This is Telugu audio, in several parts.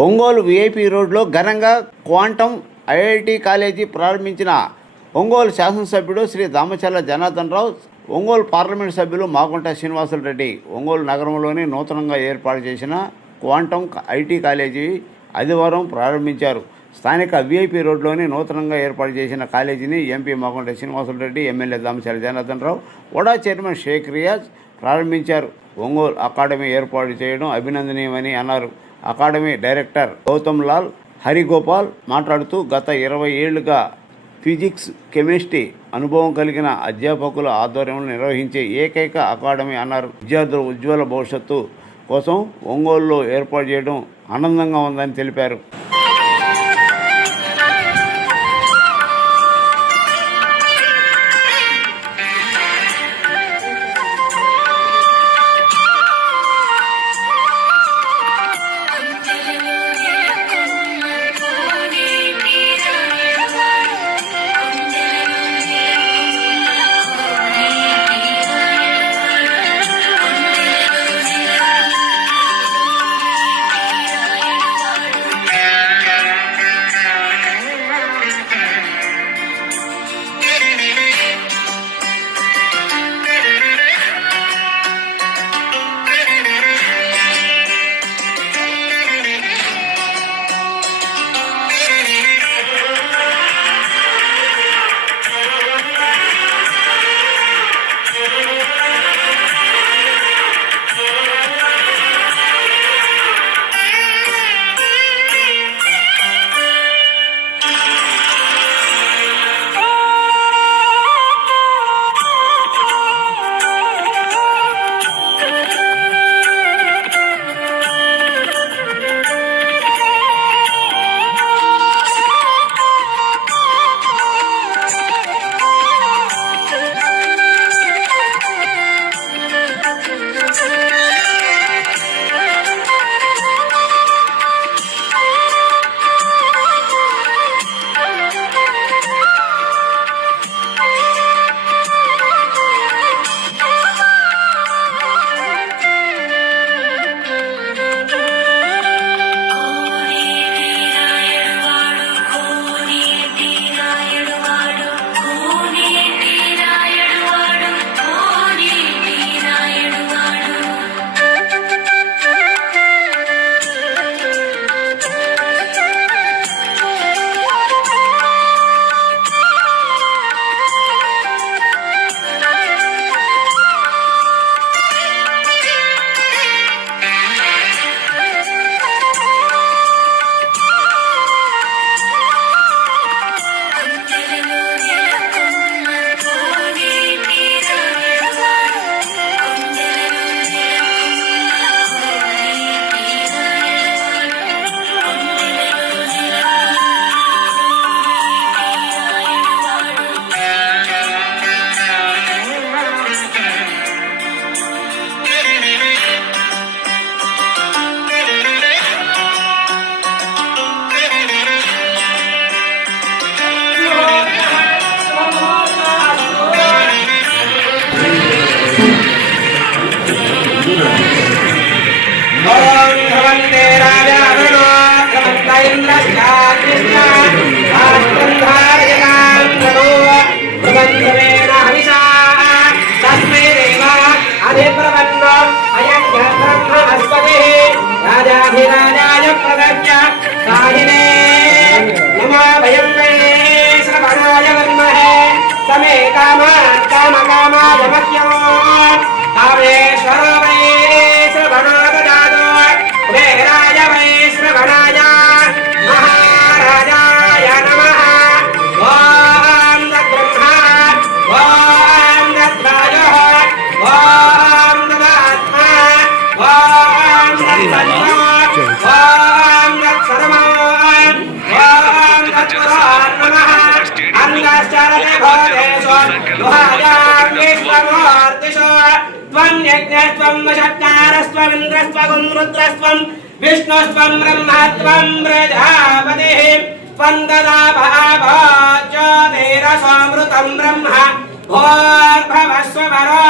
ఒంగోలు విఐపి రోడ్లో ఘనంగా క్వాంటమ్ ఐఐటి కాలేజీ ప్రారంభించిన ఒంగోలు శాసనసభ్యుడు శ్రీ దామచర్ల జనార్దన్ రావు, ఒంగోలు పార్లమెంటు సభ్యులు మాగుంట శ్రీనివాసులు రెడ్డి ఒంగోలు నగరంలోని నూతనంగా ఏర్పాటు చేసిన క్వాంటమ్ ఐటీ కాలేజీ ఆదివారం ప్రారంభించారు. స్థానిక విఐపి రోడ్లోని నూతనంగా ఏర్పాటు చేసిన కాలేజీని MP Magunta Srinivasulu Reddy, MLA Damacharla Janardhan Rao, vada chairman Sheikh Riyaz ప్రారంభించారు. ఒంగోలు అకాడమీ ఏర్పాటు చేయడం అభినందనీయమని అన్నారు. అకాడమీ డైరెక్టర్ గౌతమ్ లాల్ హరిగోపాల్ మాట్లాడుతూ, గత 20 ఏళ్లుగా ఫిజిక్స్, కెమిస్ట్రీ అనుభవం కలిగిన అధ్యాపకుల ఆధ్వర్యంలో నిర్వహించే ఏకైక అకాడమీ అన్నారు. విద్యార్థుల ఉజ్వల భవిష్యత్తు కోసం ఒంగోలులో ఏర్పాటు చేయడం ఆనందంగా ఉందని తెలిపారు. विष्णुस्त्वं ब्रह्मत्वं प्रजापतिः स्पन्ददा भावोज्योतिरसोऽमृतं ब्रह्म भूर्भुवस्वरो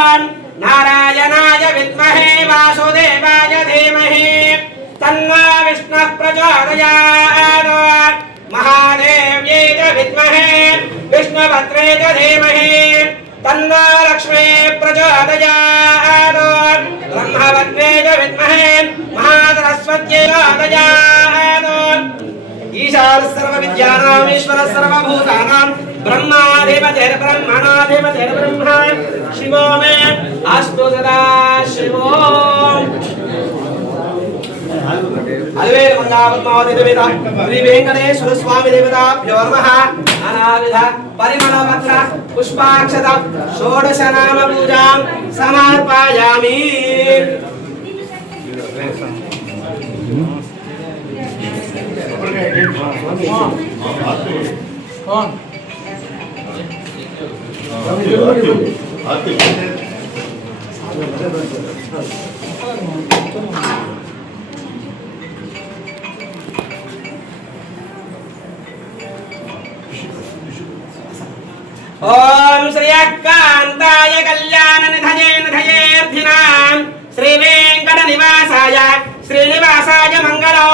नारायणाय विद्महे वासुदेवाय धीमहि तन्नो विष्णु विष्णुः प्रचोदयात् महादेव्यै च विद्महे विष्णुभद्रे च धीमहि तन्नो लक्ष्मी प्रचोदयात् ब्रह्मभद्रे च विद्महे महासरस्वत्यै प्रचोदयात् ईशानः सर्वविद्यानाम् ईश्वरः सर्वभूतानां ब्रह्माधिपतिर्ब्रह्मणाधिपतिर्ब्रह्मा शिवो मे अस्तु सदा शिवो अलवेल मंगापद्मावती देवता श्री वेंकटेश्वर स्वामी देवताभ्यो नमः अनाविध परिमलपत्र पुष्पाक्षत षोडश नाम पूजां समर्पयामि ओम श्रीयकांताय कल्याणनिधये निधयेऽर्थिनां श्रीवेंकटनिवासाय श्रीनिवासाय मंगलो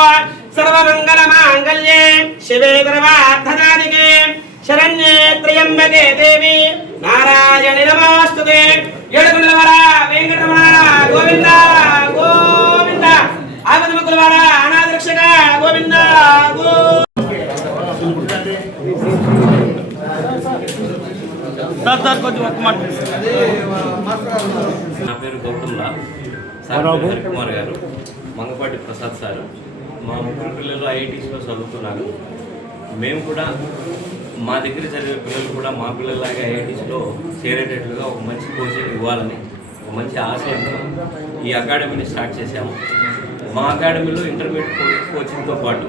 सर्वमंगलमांगल्ये शिवे सर्वार्थसाधिके शरण्ये त्र्यंबके देवी नारायणि नमोस्तुते येडुकुलवाड वेंकटरमण गोविंद गोविंद आगतमुकुलवाड अनाथरक्षक गोविंद నా పేరు గౌతమ్లా సార్ కుమార్ గారు మంగపాటి ప్రసాద్ సారు మా ముగ్గురు పిల్లలు ఐఐటీస్లో చదువుతున్నారు. మేము కూడా మా దగ్గర చదివే పిల్లలు కూడా మా పిల్లలాగా ఐఐటీస్లో చేరేటట్లుగా ఒక మంచి కోచింగ్ ఇవ్వాలని ఒక మంచి ఆశయంతో ఈ అకాడమీని స్టార్ట్ చేశాము. మా అకాడమీలో ఇంటర్మీడియట్ కోచింగ్తో పాటు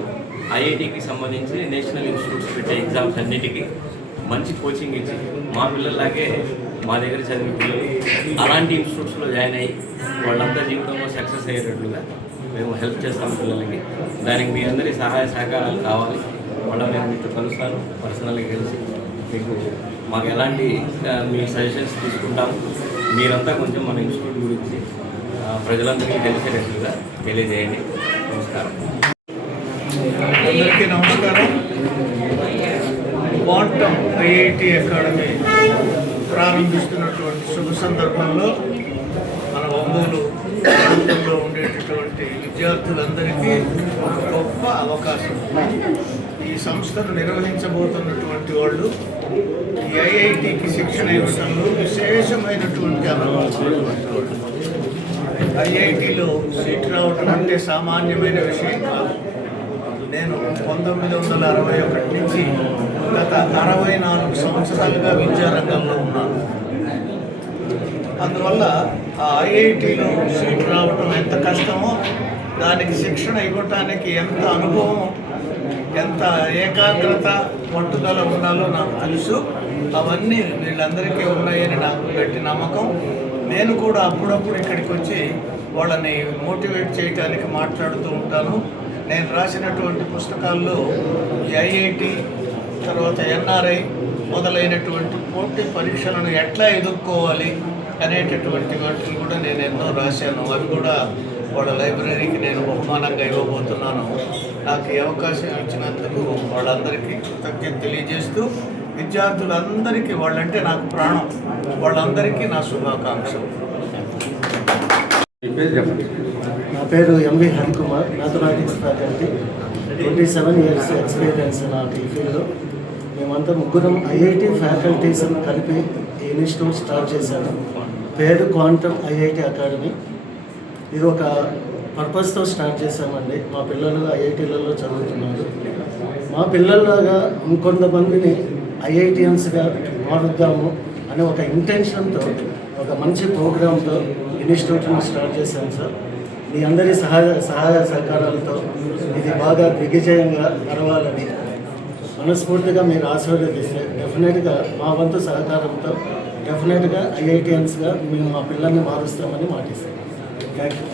ఐఐటీకి సంబంధించి నేషనల్ ఇన్స్టిట్యూట్స్ పెట్టే ఎగ్జామ్స్ అన్నిటికీ మంచి కోచింగ్ ఇచ్చి మా పిల్లల్లాగే మా దగ్గర చదివే పిల్లలు అలాంటి ఇన్స్టిట్యూట్స్లో జాయిన్ అయ్యి వాళ్ళంతా జీవితంలో సక్సెస్ అయ్యేటట్లుగా మేము హెల్ప్ చేస్తాం పిల్లలకి. దానికి మీ అందరి సహాయ సహకారాలు కావాలి. వాళ్ళని నేను మీతో కలుస్తాను, పర్సనల్గా కలిసి మీకు మాకు ఎలాంటి మీ సజెషన్స్ తీసుకుంటాము. మీరంతా కొంచెం మన ఇన్స్టిట్యూట్ గురించి ప్రజలందరికీ తెలిసేటట్లుగా తెలియజేయండి. నమస్కారం. అందరికీ నమస్కారం. క్వాంటమ్ ఐఐటి అకాడమీ ప్రారంభిస్తున్నటువంటి శుభ సందర్భంలో మన ఒంగోలు ప్రాంతంలో ఉండేటటువంటి విద్యార్థులందరికీ ఒక గొప్ప అవకాశం. ఈ సంస్థను నిర్వహించబోతున్నటువంటి వాళ్ళు ఈ ఐఐటికి శిక్షణ ఇవ్వడంలో విశేషమైనటువంటి అనుభవం. ఐఐటిలో సీట్ రావడం అంటే సామాన్యమైన విషయం కాదు. నేను 1961 నుంచి గత 64 సంవత్సరాలుగా విద్యారంగంలో ఉన్నాను. అందువల్ల ఆ ఐఐటిలో సీట్ రావడం ఎంత కష్టమో, దానికి శిక్షణ ఇవ్వటానికి ఎంత అనుభవం, ఎంత ఏకాగ్రత పట్టుదల ఉండాలో నాకు తెలుసు. అవన్నీ వీళ్ళందరికీ ఉన్నాయని నాకు గట్టి నమ్మకం. నేను కూడా అప్పుడప్పుడు ఇక్కడికి వచ్చి వాళ్ళని మోటివేట్ చేయడానికి మాట్లాడుతూ ఉంటాను. నేను రాసినటువంటి పుస్తకాల్లో ఈ ఐఐటి తర్వాత ఎన్ఆర్ఐ మొదలైనటువంటి పోటీ పరీక్షలను ఎట్లా ఎదుర్కోవాలి అనేటటువంటి వాటిని కూడా నేను ఎన్నో రాశాను. అవి కూడా వాళ్ళ లైబ్రరీకి నేను బహుమానంగా ఇవ్వబోతున్నాను. నాకు ఈ అవకాశం ఇచ్చినందుకు వాళ్ళందరికీ కృతజ్ఞత తెలియజేస్తూ, విద్యార్థులందరికీ వాళ్ళంటే నాకు ప్రాణం, వాళ్ళందరికీ నా శుభాకాంక్షలు. నా పేరు M V Harikumar, mathematics faculty. 27 years experience నాకు ఈ ఫీల్డ్లో. మేమంతా ముగ్గురం ఐఐటి ఫ్యాకల్టీస్ కలిపి ఈ ఇన్స్టిట్యూట్ స్టార్ట్ చేశాను. పేరు క్వాంటమ్ ఐఐటి అకాడమీ. ఇది ఒక పర్పస్తో స్టార్ట్ చేశామండి. మా పిల్లలు ఐఐటీలలో చదువుతున్నారు. మా పిల్లల్లాగా ఇంకొంతమందిని ఐఐటియన్స్గా మారుద్దాము అనే ఒక ఇంటెన్షన్తో, ఒక మంచి ప్రోగ్రామ్తో ఇన్స్టిట్యూట్ని స్టార్ట్ చేశాను సార్. మీ అందరి సహాయ సహకారాలతో ఇది బాగా దిగ్విజయంగా నడవాలని మనస్ఫూర్తిగా మీరు ఆశీర్వదిస్తే డెఫినెట్గా మా వంతు సహకారంతో డెఫినెట్గా ఐఐటియన్స్గా మేము మా పిల్లల్ని మారుస్తామని మాటిస్తాం. Thank you.